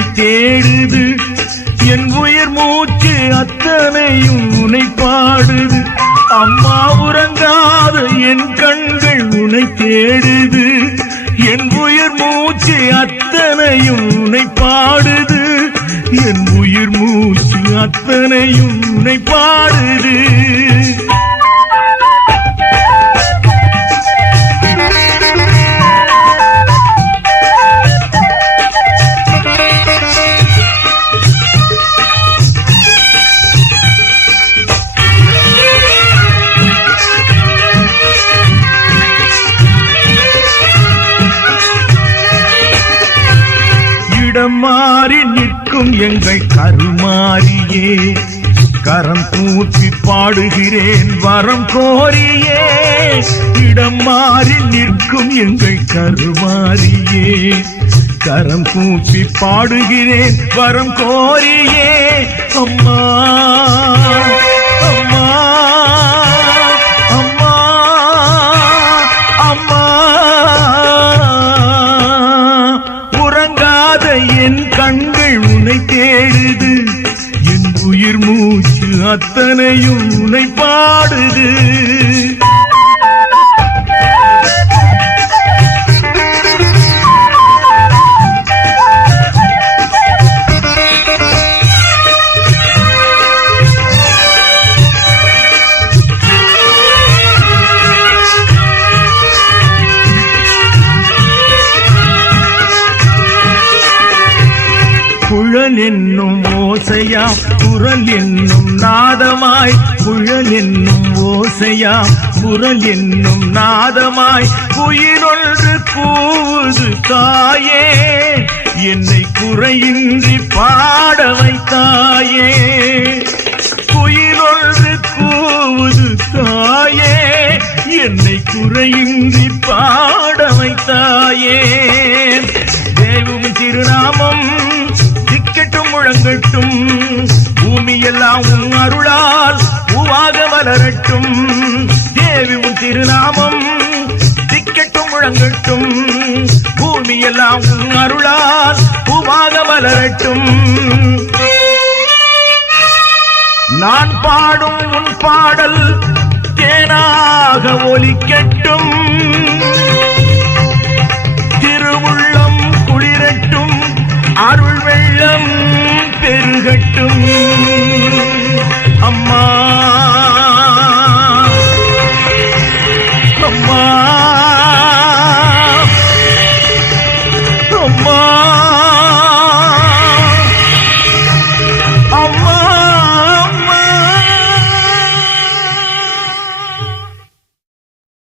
உன்னை தேடுது, என் உயிர் மூச்சு அத்தனையும் உன்னை பாடுது. அம்மா உறங்காத என் கண்கள் உன்னை தேடுது, என் உயிர் மூச்சு அத்தனையும் உன்னை பாடுது, என் உயிர் மூச்சு அத்தனையும் உன்னை பாடுது. இடம் மாறி நிற்கும் எங்கள் கருமாரியே, கரம் தூக்கி பாடுகிறேன் வரம் கோரியே. இடம் மாறி நிற்கும் எங்கள் கருமாரியே, கரம் தூக்கி பாடுகிறேன் வரம் கோரியே. அம்மா அம்மா அம்மா அம்மா, உறங்காத என் கண்கள் உன்னை தேடுது, என் உயிர் மூச்சு அத்தனையும் உன்னை பாடுது. குழல் என்னும் ஓசையாம் குரல் என்னும் நாதமாய், குழல் என்னும் ஓசையாம் குரல் என்னும் நாதமாய், உயிரொன்று கூவுது தாயே, என்னை குறையின்றி பாட வைத்தாயே. உயிரொன்று கூவுது தாயே, என்னை குறையின்றி பாட வைத்தாயே. தேவும் திருநாமம் திக்கட்டும் முழங்கட்டும், பூமியெல்லாம் உன் அருளால் பூவாக மலரட்டும். தேவி உன் திருநாமம் திக்கட்டும் முழங்கட்டும், பூமியெல்லாம் உன் அருளால் பூவாக மலரட்டும். நான் பாடும் உன் பாடல் தேனாக ஒலிக்கட்டும், திருவுள்ளம் குளிரட்டும், அருள் வெள்ளம் பெருகட்டும். அம்மா